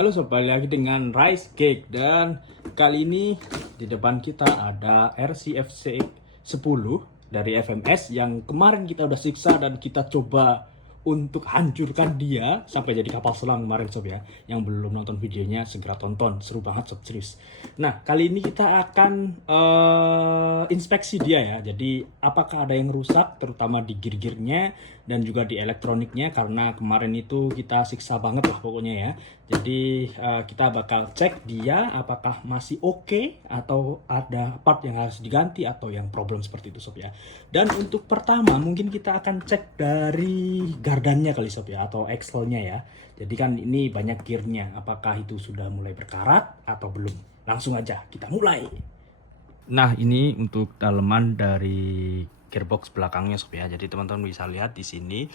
Halo sob, balik lagi dengan Rice Cake. Dan kali ini di depan kita ada RCFC 10 dari FMS yang kemarin kita udah siksa dan kita coba untuk hancurkan dia sampai jadi kapal selam kemarin sob ya. Yang belum nonton videonya segera tonton, seru banget sob, serius. Nah, kali ini kita akan inspeksi dia ya. Jadi apakah ada yang rusak terutama di gear-gearnya dan juga di elektroniknya, karena kemarin itu kita siksa banget lah pokoknya ya. Jadi kita bakal cek dia apakah masih oke atau ada part yang harus diganti atau yang problem seperti itu sob ya. Dan untuk pertama mungkin kita akan cek dari gardannya kali sob ya, atau axle-nya ya. Jadi kan ini banyak gearnya, apakah itu sudah mulai berkarat atau belum. Langsung aja kita mulai. Nah, ini untuk daleman dari gearbox belakangnya sob ya. Jadi teman-teman bisa lihat di sini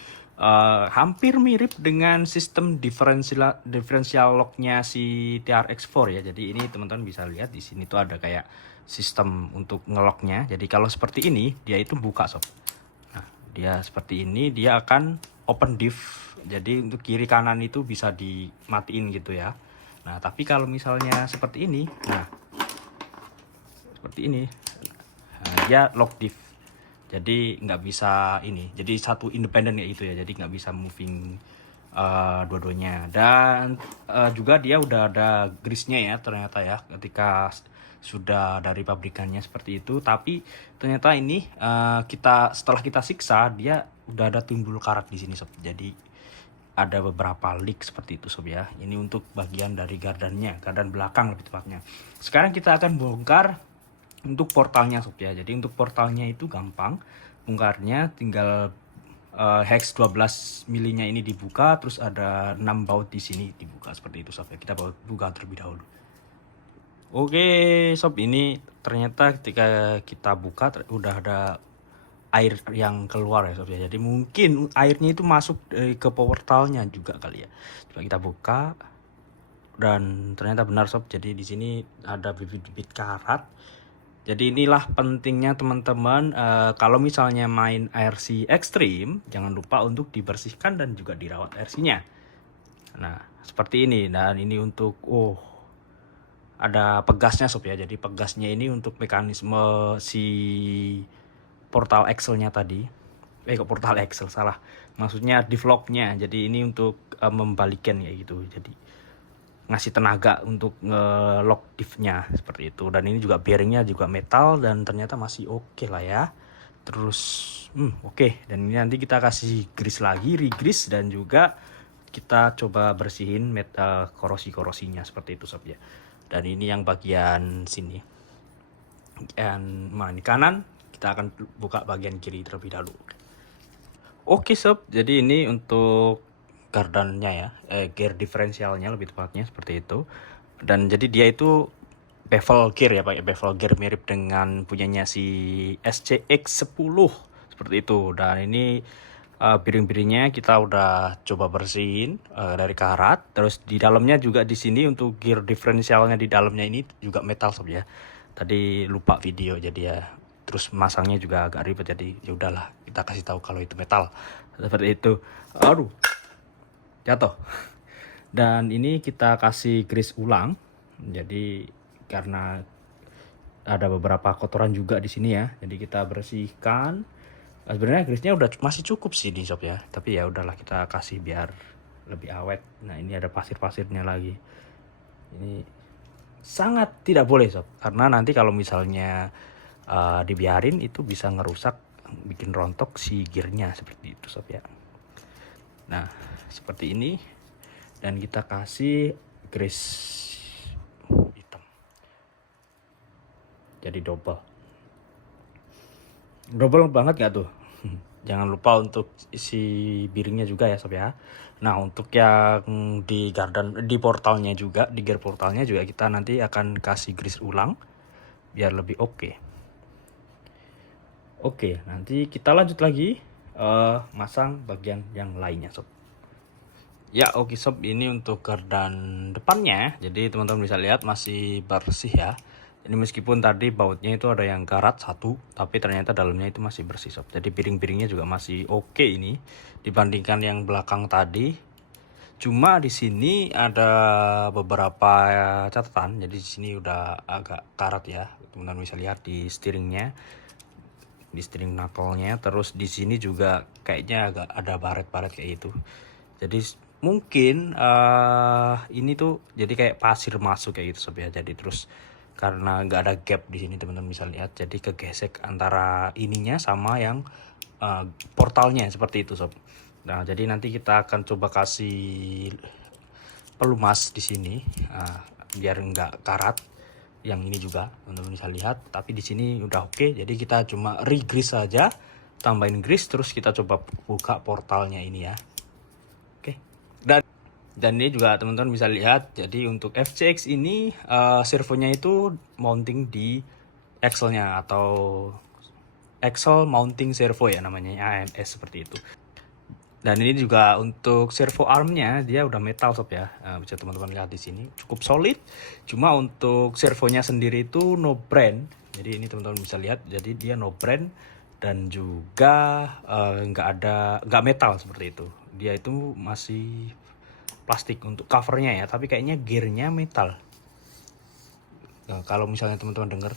hampir mirip dengan sistem differential locknya si TRX4 ya. Jadi ini teman-teman bisa lihat di sini tuh ada kayak sistem untuk ngeloknya. Jadi kalau seperti ini dia itu buka sob. Nah, dia seperti ini, dia akan open diff. Jadi untuk kiri kanan itu bisa dimatiin gitu ya. Nah, tapi kalau misalnya seperti ini, nah seperti ini, nah, dia lock diff. Jadi nggak bisa ini, jadi satu independen ya itu ya, jadi nggak bisa moving dua-duanya. Dan juga dia udah ada grease-nya ya ternyata ya, ketika sudah dari pabrikannya seperti itu. Tapi ternyata ini setelah kita siksa dia udah ada timbul karat di sini sob. Jadi ada beberapa leak seperti itu sob ya. Ini untuk bagian dari gardannya, gardan belakang lebih tepatnya. Sekarang kita akan bongkar untuk portalnya sob ya. Jadi untuk portalnya itu gampang bongkarnya, tinggal hex 12 milinya ini dibuka, terus ada 6 baut di sini dibuka seperti itu sob ya. Kita buka terlebih dahulu. Oke sob, ini ternyata ketika kita buka udah ada air yang keluar ya sob ya. Jadi mungkin airnya itu masuk ke portalnya juga kali ya. Coba kita buka dan ternyata benar sob. Jadi di sini ada bibit-bibit karat. Jadi inilah pentingnya teman-teman, kalau misalnya main RC Extreme jangan lupa untuk dibersihkan dan juga dirawat RC-nya. Nah seperti ini. Dan ini untuk ada pegasnya sob ya. Jadi pegasnya ini untuk mekanisme si portal axle-nya tadi. Kok portal axle salah, maksudnya diff lock-nya. Jadi ini untuk membalikan ya gitu. Jadi ngasih tenaga untuk nge-lock diff-nya seperti itu. Dan ini juga bearingnya juga metal dan ternyata masih oke lah ya. Terus oke. Dan ini nanti kita kasih grease lagi, re-grease, dan juga kita coba bersihin metal korosi-korosinya seperti itu sob ya. Dan ini yang bagian sini. Dan ini kanan, kita akan buka bagian kiri terlebih dahulu. Oke sob, jadi ini untuk gardannya ya, gear diferensialnya lebih tepatnya seperti itu. Dan jadi dia itu bevel gear ya, pakai bevel gear mirip dengan punyanya si SCX 10 seperti itu. Dan ini piring-piringnya kita udah coba bersihin dari karat. Terus di dalamnya juga di sini untuk gear diferensialnya di dalamnya ini juga metal sob ya. Tadi lupa video jadi ya. Terus masangnya juga agak ribet, jadi ya udahlah kita kasih tahu kalau itu metal seperti itu. Aduh, jatuh. Dan ini kita kasih grease ulang. Jadi karena ada beberapa kotoran juga di sini ya, jadi kita bersihkan. Sebenarnya grease-nya udah masih cukup sih di sob ya, tapi ya udahlah kita kasih biar lebih awet. Nah ini ada pasir-pasirnya lagi. Ini sangat tidak boleh sob, karena nanti kalau misalnya dibiarin itu bisa ngerusak, bikin rontok si gearnya seperti itu sob ya. Nah seperti ini. Dan kita kasih grease hitam, jadi double banget gak tuh. Jangan lupa untuk isi bearingnya juga ya sob ya. Nah untuk yang di gardan, di portalnya juga, di gear portalnya juga kita nanti akan kasih grease ulang biar lebih oke. Oke, nanti kita lanjut lagi masang bagian yang lainnya sob. Ya oke sob, ini untuk gardan depannya. Jadi teman-teman bisa lihat masih bersih ya. Ini meskipun tadi bautnya itu ada yang karat satu, tapi ternyata dalamnya itu masih bersih sob. Jadi piring-piringnya juga masih oke ini dibandingkan yang belakang tadi. Cuma di sini ada beberapa catatan. Jadi di sini udah agak karat ya. Teman-teman bisa lihat di steeringnya, di steering knuckle-nya. Terus di sini juga kayaknya agak ada baret-baret kayak gitu. Jadi mungkin ini tuh jadi kayak pasir masuk kayak gitu sob ya. Jadi terus karena nggak ada gap di sini teman-teman bisa lihat, jadi kegesek antara ininya sama yang portalnya seperti itu sob. Nah jadi nanti kita akan coba kasih pelumas di sini biar nggak karat. Yang ini juga teman-teman bisa lihat, tapi di sini udah oke. Jadi kita cuma re-grease saja, tambahin grease, terus kita coba buka portalnya ini ya. Oke. Dan ini juga teman-teman bisa lihat, jadi untuk FCX ini servonya itu mounting di axle-nya atau axle mounting servo ya namanya, AMS seperti itu. Dan ini juga untuk servo armnya dia udah metal sob ya. Bisa teman-teman lihat di sini cukup solid. Cuma untuk servonya sendiri itu no brand. Jadi ini teman-teman bisa lihat, jadi dia no brand dan juga nggak metal seperti itu. Dia itu masih plastik untuk covernya ya, tapi kayaknya gearnya metal. Nah, kalau misalnya teman-teman dengar,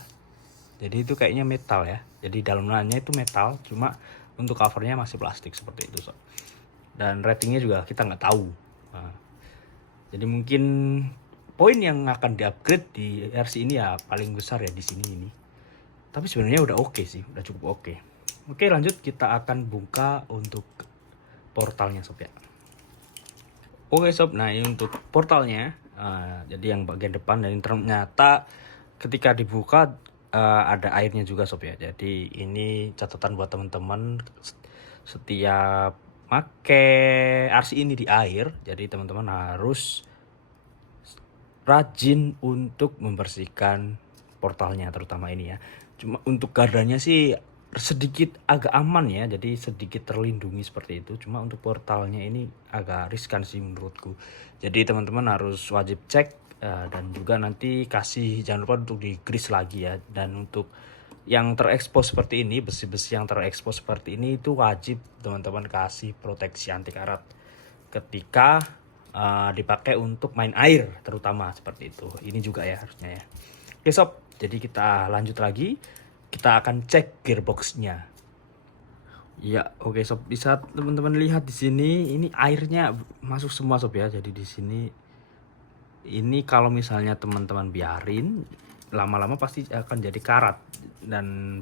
jadi itu kayaknya metal ya. Jadi dalamnya itu metal, cuma untuk covernya masih plastik seperti itu sob. Dan ratingnya juga kita nggak tahu. Nah, jadi mungkin poin yang akan diupgrade di RC ini ya paling besar ya di sini ini. Tapi sebenarnya udah oke sih, udah cukup oke. Oke lanjut, kita akan buka untuk portalnya sob ya. Oke sob, nah ini untuk portalnya. Jadi yang bagian depan, dan ternyata ketika dibuka ada airnya juga sob ya. Jadi ini catatan buat teman-teman, setiap make RC ini di air, jadi teman-teman harus rajin untuk membersihkan portalnya terutama ini ya. Cuma untuk gardanya sih sedikit agak aman ya, jadi sedikit terlindungi seperti itu. Cuma untuk portalnya ini agak riskan sih menurutku. Jadi teman-teman harus wajib cek dan juga nanti kasih, jangan lupa untuk di grease lagi ya. Dan untuk yang terekspos seperti ini, besi-besi yang terekspos seperti ini itu wajib teman-teman kasih proteksi anti karat ketika dipakai untuk main air terutama seperti itu. Ini juga ya harusnya ya. Oke sob, jadi kita lanjut lagi. Kita akan cek gearboxnya. Ya, oke sob, bisa teman-teman lihat di sini ini airnya masuk semua sob ya. Jadi di sini ini kalau misalnya teman-teman biarin lama-lama pasti akan jadi karat, dan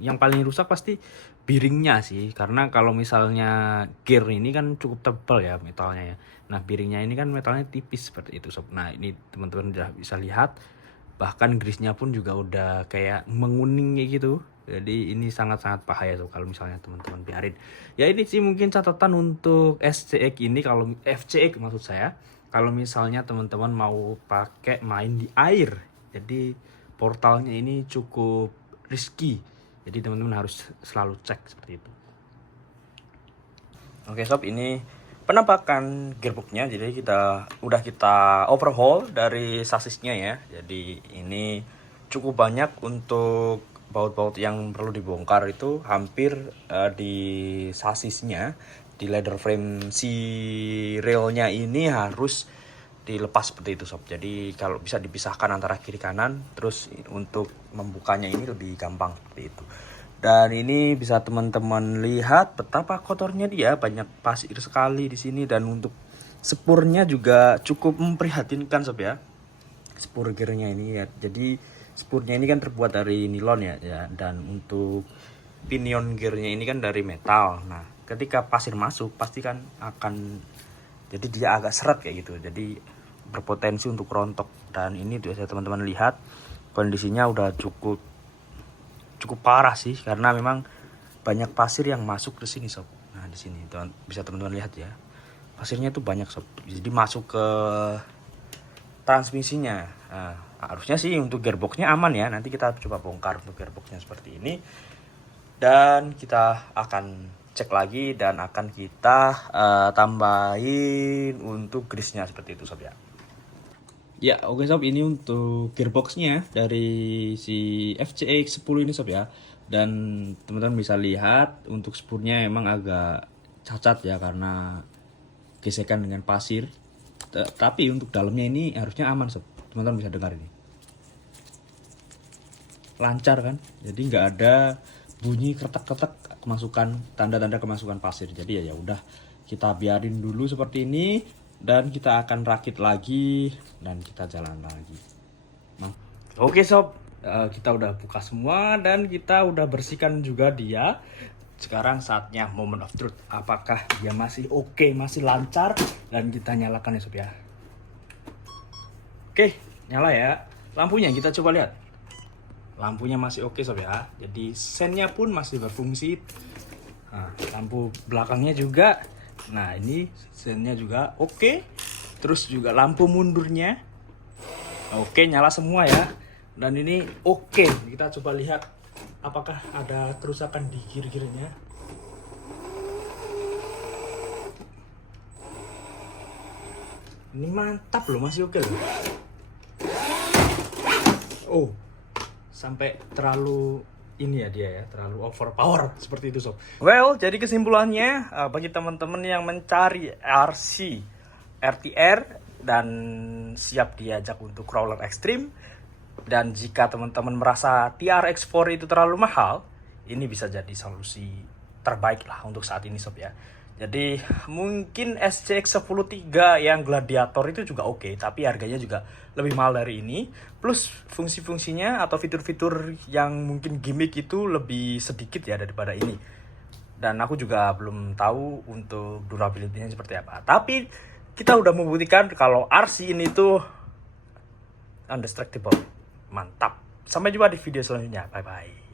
yang paling rusak pasti bearingnya sih, karena kalau misalnya gear ini kan cukup tebal ya metalnya ya. Nah bearingnya ini kan metalnya tipis seperti itu sob. Nah ini teman-teman udah bisa lihat, bahkan grease-nya pun juga udah kayak menguning kayak gitu. Jadi ini sangat-sangat bahaya sob kalau misalnya teman-teman biarin. Ya ini sih mungkin catatan untuk SCX ini, kalau FCX maksud saya, kalau misalnya teman-teman mau pakai main di air, jadi portalnya ini cukup risky. Jadi teman-teman harus selalu cek seperti itu. Oke sob, ini penampakan gearboxnya. Jadi kita overhaul dari sasisnya ya. Jadi ini cukup banyak untuk baut-baut yang perlu dibongkar, itu hampir di sasisnya. Di leather frame si railnya ini harus dilepas seperti itu sob. Jadi kalau bisa dipisahkan antara kiri kanan, terus untuk membukanya ini lebih gampang seperti itu. Dan ini bisa teman-teman lihat betapa kotornya dia, banyak pasir sekali di sini. Dan untuk spurnya juga cukup memprihatinkan sob ya. Spur gearnya ini ya. Jadi spurnya ini kan terbuat dari nilon ya. Dan untuk pinion gearnya ini kan dari metal. Nah ketika pasir masuk pasti kan akan, jadi dia agak seret kayak gitu, jadi berpotensi untuk rontok. Dan ini bisa teman-teman lihat kondisinya udah cukup parah sih, karena memang banyak pasir yang masuk ke sini sob. Nah di sini bisa teman-teman lihat ya, pasirnya itu banyak sob, jadi masuk ke transmisinya. Nah, harusnya sih untuk gearboxnya aman ya. Nanti kita coba bongkar untuk gearboxnya seperti ini, dan kita akan cek lagi dan akan kita tambahin untuk grease-nya seperti itu sob ya. Ya oke sob, ini untuk gearboxnya dari si FCX 10 ini sob ya. Dan teman-teman bisa lihat untuk spurnya emang agak cacat ya, karena gesekan dengan pasir. Tapi untuk dalamnya ini harusnya aman sob. Teman-teman bisa dengar ini. Lancar kan? Jadi nggak ada bunyi kretek-kretek kemasukan, tanda-tanda kemasukan pasir. Jadi ya udah kita biarin dulu seperti ini dan kita akan rakit lagi dan kita jalan lagi. Nah, oke sob, kita udah buka semua dan kita udah bersihkan juga dia. Sekarang saatnya moment of truth. Apakah dia masih oke, masih lancar, dan kita nyalakan ya sob ya. Oke, nyala ya. Lampunya kita coba lihat. Lampunya masih oke sob ya. Jadi sennya pun masih berfungsi. Nah, lampu belakangnya juga. Nah, ini sennya juga oke. Terus juga lampu mundurnya oke, nyala semua ya. Dan ini oke. Kita coba lihat apakah ada kerusakan di gear-gearnya. Ini mantap loh, masih oke loh. Oh, sampai terlalu ini ya dia ya, terlalu overpower seperti itu sob. Well, jadi kesimpulannya bagi teman-teman yang mencari RC RTR dan siap diajak untuk crawler ekstrim, dan jika teman-teman merasa TRX4 itu terlalu mahal, ini bisa jadi solusi terbaik lah untuk saat ini sob ya. Jadi mungkin SCX 103 yang gladiator itu juga oke, tapi harganya juga lebih mahal dari ini. Plus fungsi-fungsinya atau fitur-fitur yang mungkin gimmick itu lebih sedikit ya daripada ini. Dan aku juga belum tahu untuk durability-nya seperti apa. Tapi kita udah membuktikan kalau RC ini tuh undestructible. Mantap. Sampai jumpa di video selanjutnya. Bye-bye.